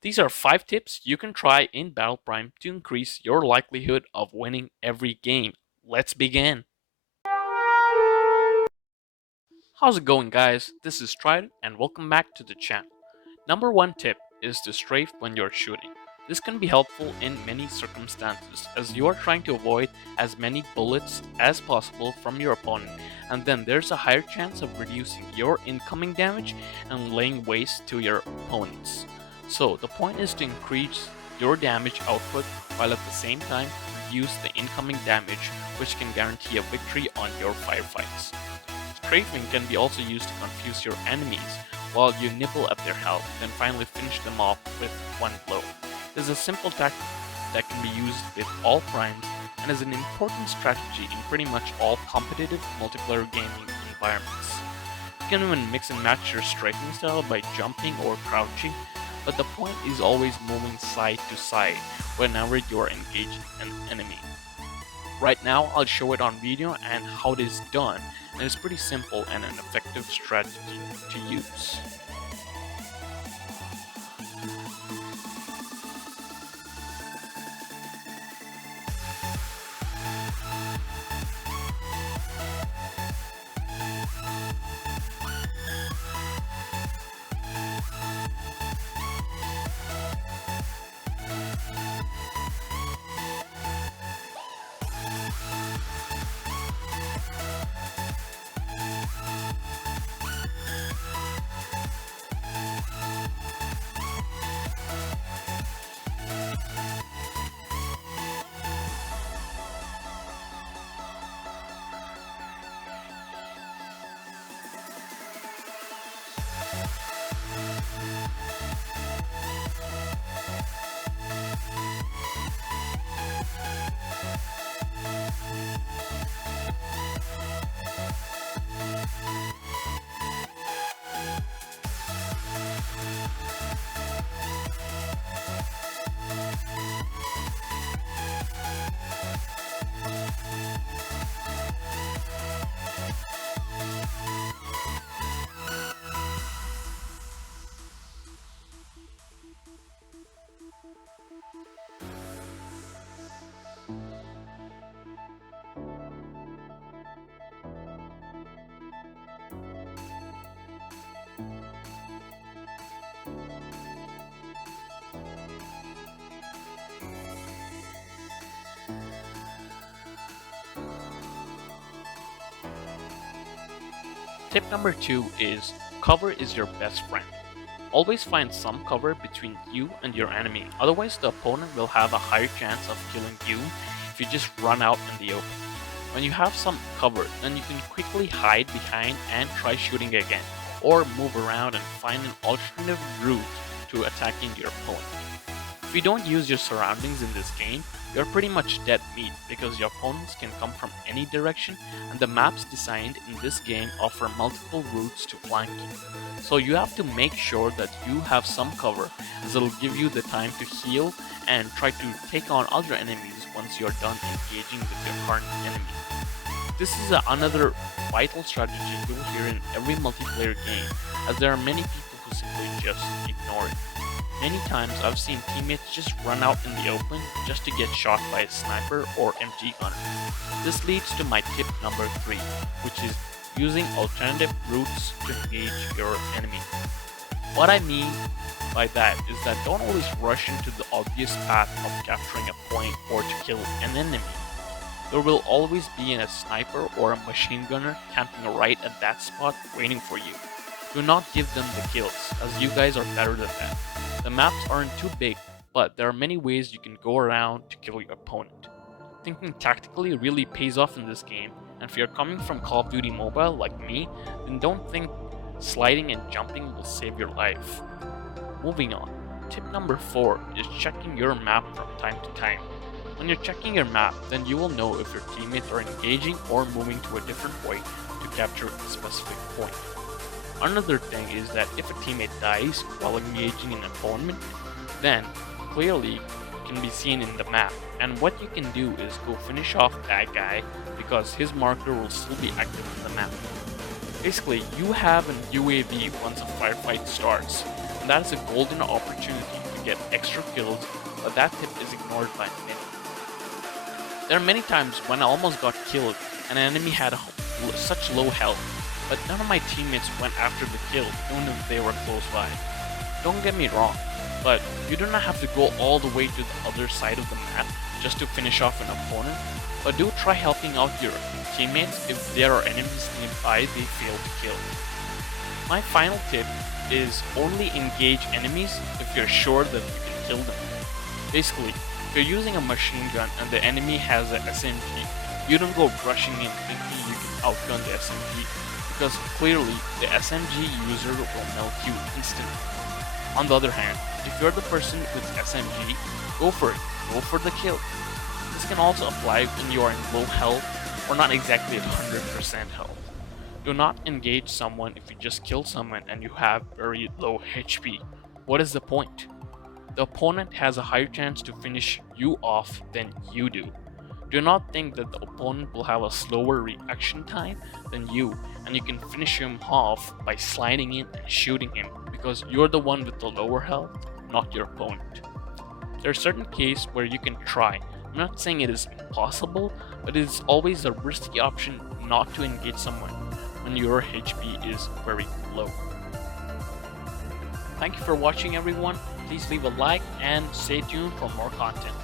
These are 5 tips you can try in Battle Prime to increase your likelihood of winning every game. Let's begin! How's it going, guys? This is Trident and welcome back to the channel. Number 1 tip is to strafe when you're shooting. This can be helpful in many circumstances as you are trying to avoid as many bullets as possible from your opponent, and then there's a higher chance of reducing your incoming damage and laying waste to your opponents. So the point is to increase your damage output while at the same time reduce the incoming damage, which can guarantee a victory on your firefights. Strafing can be also used to confuse your enemies while you nibble at their health, then finally finish them off with one blow. This is a simple tactic that can be used with all primes and is an important strategy in pretty much all competitive multiplayer gaming environments. You can even mix and match your strafing style by jumping or crouching, but the point is always moving side to side whenever you are engaging an enemy. Right now I'll show it on video and how it is done, and it's pretty simple and an effective strategy to use. Tip number 2 is cover is your best friend. Always find some cover between you and your enemy, otherwise the opponent will have a higher chance of killing you if you just run out in the open. When you have some cover, then you can quickly hide behind and try shooting again, or move around and find an alternative route to attacking your opponent. If you don't use your surroundings in this game, you're pretty much dead meat because your opponents can come from any direction, and the maps designed in this game offer multiple routes to flank you. So you have to make sure that you have some cover, as it'll give you the time to heal and try to take on other enemies once you're done engaging with your current enemy. This is another vital strategy you'll hear in every multiplayer game, as there are many people who simply just ignore it. Many times I've seen teammates just run out in the open just to get shot by a sniper or MG gunner. This leads to my tip number 3, which is using alternative routes to engage your enemy. What I mean by that is that don't always rush into the obvious path of capturing a point or to kill an enemy. There will always be a sniper or a machine gunner camping right at that spot waiting for you. Do not give them the kills, as you guys are better than that. The maps aren't too big, but there are many ways you can go around to kill your opponent. Thinking tactically really pays off in this game, and if you're coming from Call of Duty Mobile like me, then don't think sliding and jumping will save your life. Moving on, tip number 4 is checking your map from time to time. When you're checking your map, then you will know if your teammates are engaging or moving to a different point to capture a specific point. Another thing is that if a teammate dies while engaging an opponent, then clearly can be seen in the map, and what you can do is go finish off that guy because his marker will still be active in the map. Basically, you have an UAV once a firefight starts, and that is a golden opportunity to get extra kills, but that tip is ignored by many. There are many times when I almost got killed and an enemy had such low health, but none of my teammates went after the kill even if they were close by. Don't get me wrong, but you do not have to go all the way to the other side of the map just to finish off an opponent, but do try helping out your teammates if there are enemies nearby they fail to kill. My final tip is only engage enemies if you're sure that you can kill them. Basically, if you're using a machine gun and the enemy has an SMG, you don't go rushing in thinking you can outgun the SMG, because clearly the SMG user will melt you instantly. On the other hand, if you're the person with SMG, go for it, go for the kill. This can also apply when you are in low health or not exactly at 100% health. Do not engage someone if you just kill someone and you have very low HP. What is the point? The opponent has a higher chance to finish you off than you do. Do not think that the opponent will have a slower reaction time than you, and you can finish him off by sliding in and shooting him because you're the one with the lower health, not your opponent. There are certain cases where you can try. I'm not saying it is impossible, but it is always a risky option not to engage someone when your HP is very low. Thank you for watching, everyone. Please leave a like and stay tuned for more content.